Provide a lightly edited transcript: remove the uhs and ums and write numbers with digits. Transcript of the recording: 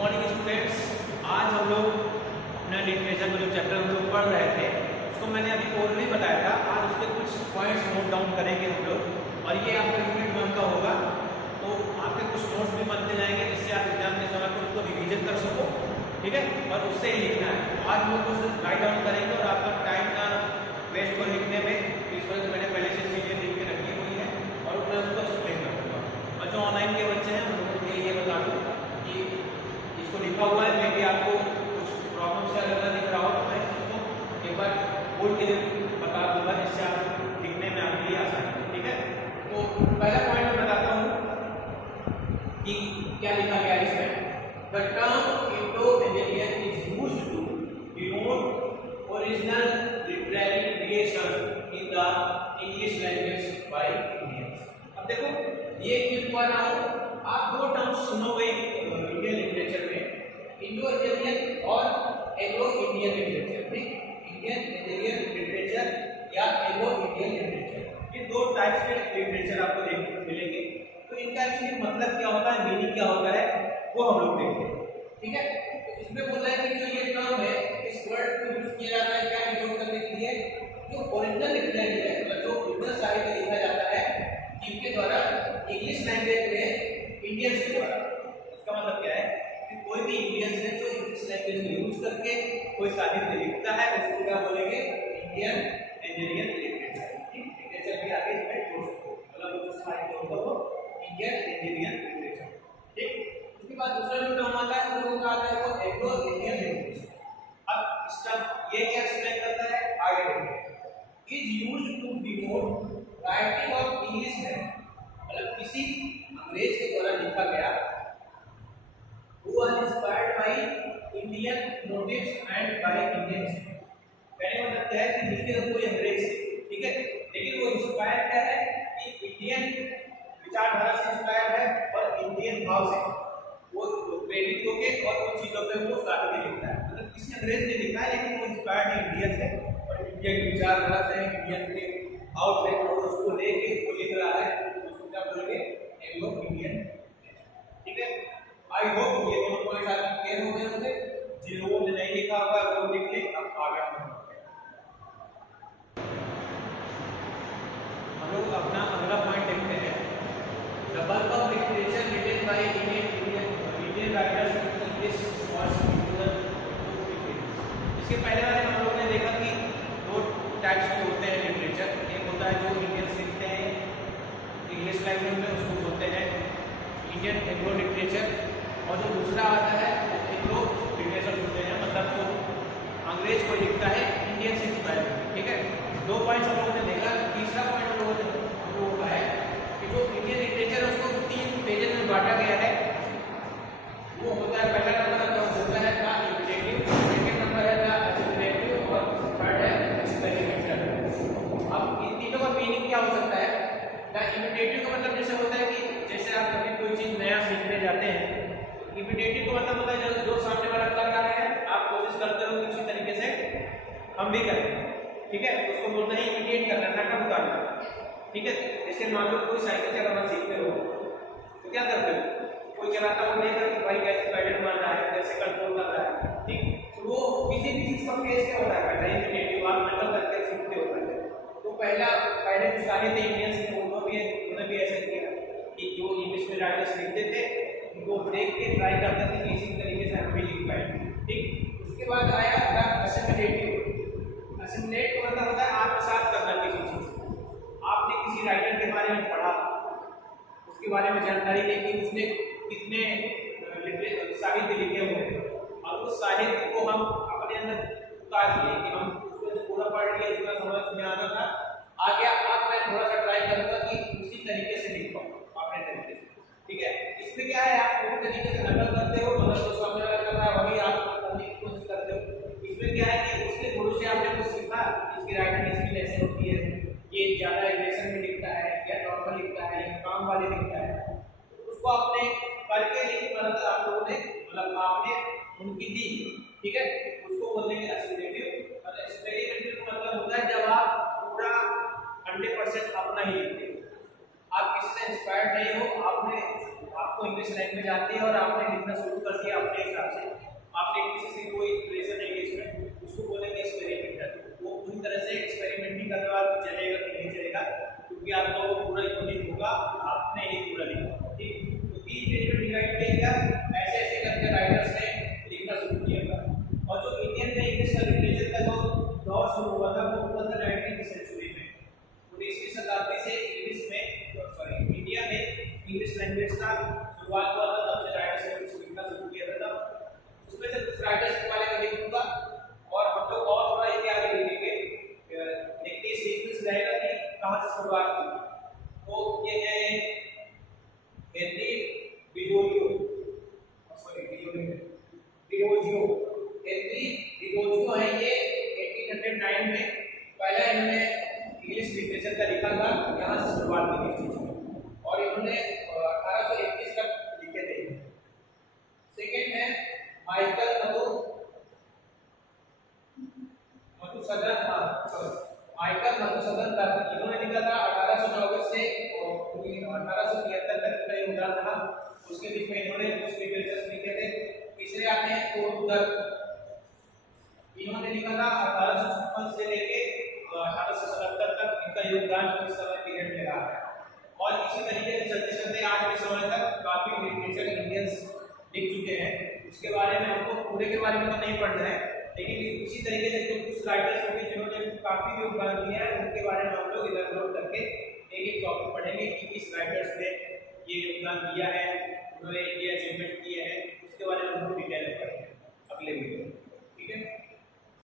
Morning students, आज हम लोग अपना लिटरेचर में जो चैप्टर हम लोग पढ़ रहे थे उसको मैंने अभी ओरली बताया था। आज उसके कुछ पॉइंट्स नोट डाउन करेंगे हम लोग और ये आपका यूनिट 1 का होगा। तो आपके कुछ नोट्स भी बनते जाएंगे जिससे आप एग्जाम के समय पर उसको रिविजन कर सको, ठीक है। और उससे ही लिखना है। आज हम लोग कुछ राइट डाउन करेंगे और आपका टाइम ना वेस्ट को लिखने में, इस वजह से मैंने पहले से चीज़ें लिख के रखी हुई है और मैं उसको एक्सप्लेन करूँगा। और जो ऑनलाइन के बच्चे हैं उनको ये बता दूँ कि इसको लिखा हुआ है, मैं भी आपको कुछ प्रॉब्लम से अगर ना दिख रहा हो तो मैं इसको एक बार बोल के बता दूंगा जिससे आप लिखने में आपके लिए आसान है, ठीक है। तो पहला पॉइंट मैं बताता हूँ कि क्या लिखा गया इसमें। The term Indo-Indian is used to denote original literary creation in the English language by Indians. अब देखो ये क्यों हुआ ना हो, आप दो टर्म्स सुनोगे इंडियन लिटरेचर में, इंडो इंडियन और एंग्लो इंडियन लिटरेचर में। इंडियन इंडियन लिटरेचर या एंग्लो इंडियन लिटरेचर, ये दो टाइप्स के लिटरेचर आपको देखने को मिलेंगे। तो इनका एक्चुअली मतलब क्या होता है, मीनिंग क्या होता है, वो हम लोग देखते हैं, ठीक है। तो इसमें बोल रहा है कि जो ये टर्म है, इस वर्ड को यूज किया जाता है क्या डिनोट करने के लिए, जो ओरिजिनल लिटरेचर है, मतलब जो ओरिजिनल साहित्य लिखा जाता है जिनके द्वारा इंग्लिश लैंग्वेज में इंडियंस के द्वारा। इसका मतलब क्या है कि कोई भी इंडियंस है जो इंग्लिश लैंग्वेज में यूज करके कोई साहित्य लिखता है उसको क्या बोलेंगे, इंडियन इंडियन लिटरेचर। लिटरेचर भी आगे इसमें जोड़ सकते हो, मतलब जो साहित्य होगा वो इंडियन इंडियन लिटरेचर, ठीक। उसके बाद दूसरा जो टर्म आता है वो क्या आता है, वो एंग्लो इंडियन लिटरेचर। अब इसका ये क्या एक्सप्लेन करता है, आगे देखते हैं। Is used to denote writing of English में, मतलब किसी अंग्रेज के द्वारा लिखा गया who was inspired by Indian motives and by Indian history। कहने का मतलब क्या है कि लिखे तो कोई अंग्रेज से, ठीक है, लेकिन वो इंस्पायर क्या है कि इंडियन विचारधारा से इंस्पायर है और इंडियन भाव से वो प्रेरित होकर और उन चीजों पे वो साहित्य लिखता है। मतलब किसी अंग्रेज ने लिखा है लेकिन वो इंस्पायर्ड है इंडियन से और इंडियन की विचारधारा से, इंडियन के भाव से, और उसको लेके वो लिख रहा है, उसको क्या बोलेंगे, एंग्लो इंडियन, ठीक है। आई होप ये दोनों पॉइंट आपके क्लियर हो गए होंगे। जिन लोगों ने नहीं लिखा हुआ है वो लिख ले। अब आगे हम लोग अपना अगला पॉइंट देखते हैं। The bulk of literature written by Indian writers in English was included. इसके पहले वाले हम लोगों ने देखा कि दो टाइप्स के होते हैं लिटरेचर। एक होता है जो इंडियंस लिखते हैं इंग्लिश लैंग्वेज में, उसको बोलते हैं इंडियन एंग्लो लिटरेचर। और जो दूसरा आता है एंग्लो लिटरेचर बोलते हैं, मतलब जो अंग्रेज को लिखता है इंडियन से इंस्पायर, ठीक है। दो पॉइंट्स हम लोगों ने देखा। तीसरा पॉइंट हम लोगों का है कि जो इंडियन लिटरेचर है उसको 3 पेजेस में बांटा गया है। वो होता है, पहला नंबर होता है का इमिटेटिव, सेकंड नंबर है का असिमिलेटिव और थर्ड है एक्सपेरिमेंटल। अब इन तीनों का मीनिंग क्या हो सकता है। का इमिटेटिव का मतलब जैसे होता है कि जैसे आप कभी कोई चीज नया सीखने जाते हैं, इमिटेटिव का मतलब होता है जो सामने वाला कर रहा है आप कोशिश करते हो कि उसी तरीके से हम भी करें, ठीक है। उसको बोलते हैं इमिटेट करना, नकल करना, ठीक है। जैसे मान लो कोई साइकिल चलाना सीखते हो तो क्या करते हो, कोई चलाता हो नहीं करते भाई कैसे पैडल मारना है, कैसे कंट्रोल करना है, ठीक। तो वो किसी भी चीज का फेस क्या होता है, पहले इमिटेटिव आप नकल करके सीखते हो पहले। तो पहले जो साहित्य इंडियंस थे उन्होंने भी ऐसा किया कि जो इंग्लिश में राइटर्स लिखते थे उनको देख के ट्राई करते थे कि इसी तरीके से हम भी लिख पाए, ठीक। उसके बाद आया असिमिलेटिव। असिमिलेट का मतलब होता है आत्मसात करना किसी चीज को। आपने किसी राइटर के बारे में पढ़ा, उसके बारे में जानकारी ली कि उसने कितने साहित्य लिखे हुए हैं और उस साहित्य को हम अपने अंदर उतार लिए कि हम उसको पूरा पढ़ लिया, जितना समझ में आता था आ गया। अब मैं थोड़ा सा ट्राई करूंगा कि उसी तरीके से लिख पाऊँ अपने तरीके से, ठीक है। इसमें क्या है, आप पूरी तरीके से नकल करते हो, मतलब जो सामने वाला कर रहा है वही आप करने की कोशिश करते हो। इसमें क्या है कि उसके गुरु से आपने कुछ सीखा, इसकी राइटिंग स्किल ऐसे होती है, ये ज्यादा एग्रेशन में लिखता है या नॉर्मल लिखता है या काम वाले लिखता है, उसको आपने करके लिखी, मतलब आप लोगों ने, मतलब आपने उनकी दी, ठीक है। उसको बोलेंगे असिमिलेटिव। और एक्सपेरिमेंटल का मतलब होता है जब आप पूरा 100% अपना ही लिखते हो, आप किसी से इंस्पायर्ड नहीं हो, आपको इंग्लिश लैंग्वेज लैंग्वेज आती है और आपने लिखना शुरू कर दिया अपने हिसाब से, आपने किसी से कोई इंस्पिरेशन नहीं ली इसमें, उसको बोलेंगे एक्सपेरिमेंटल। वो पूरी तरह से एक्सपेरिमेंट नहीं करने वाला तो चलेगा कि नहीं चलेगा, क्योंकि आपका वो पूरा यूनिक होगा, आपने ही पूरा लिखा। ठीक, तो 3 पेज में डिवाइड किया गया, ऐसे ऐसे करके राइटर्स ने लिखना शुरू किया था। और जो इंडियन में इंग्लिश का लिटरेचर का जो दौर शुरू हुआ था वो हुआ था 19वीं सेंचुरी में। 19वीं शताब्दी से इंग्लिश में इंडिया में इंग्लिश लैंग्वेज का शुरुआत हुआ था, तब से राइटर्स ने कुछ लिखना शुरू किया था। उसमें से कुछ राइटर्स के बारे में लिखूंगा और हम लोग और थोड़ा इसके आगे लिखेंगे, देखिए सीक्वेंस रहेगा कि कहां से शुरुआत की। तो ये है हेनरी डिडोजियो, हेनरी डिडोजियो है, ये 1809 में पहला इन्होंने इंग्लिश लिटरेचर का लिखा था, यहाँ से शुरुआत की थी और इन्होंने 1821 तक लिखे थे। सेकेंड है माइकल मधुसूदन दत्त, इन्होंने लिखा था 1824 से 1873 तक का योगदान रहा, उसके बीच में इन्होंने कुछ लिटरेचर्स लिखे थे। तीसरे आते हैं कोरुदत्त, इन्होंने लिखा था 1856 से लेके 1877 तक, इनका योगदान इस समय पीरियड में रहा है। और इसी तरीके से चलते चलते आज के समय तक काफी लिटरेचर इंडियंस लिख चुके हैं। उसके बारे में हमको पूरे के बारे में तो नहीं पढ़ना है, लेकिन इसी तरीके से जो कुछ राइटर्स होंगे जिन्होंने काफी योगदान दिया है उनके बारे में हम लोग इधर नोट करके एक एक टॉपिक पढ़ेंगे कि किस राइटर्स ने ये योगदान दिया है, उन्होंने ये अचीवमेंट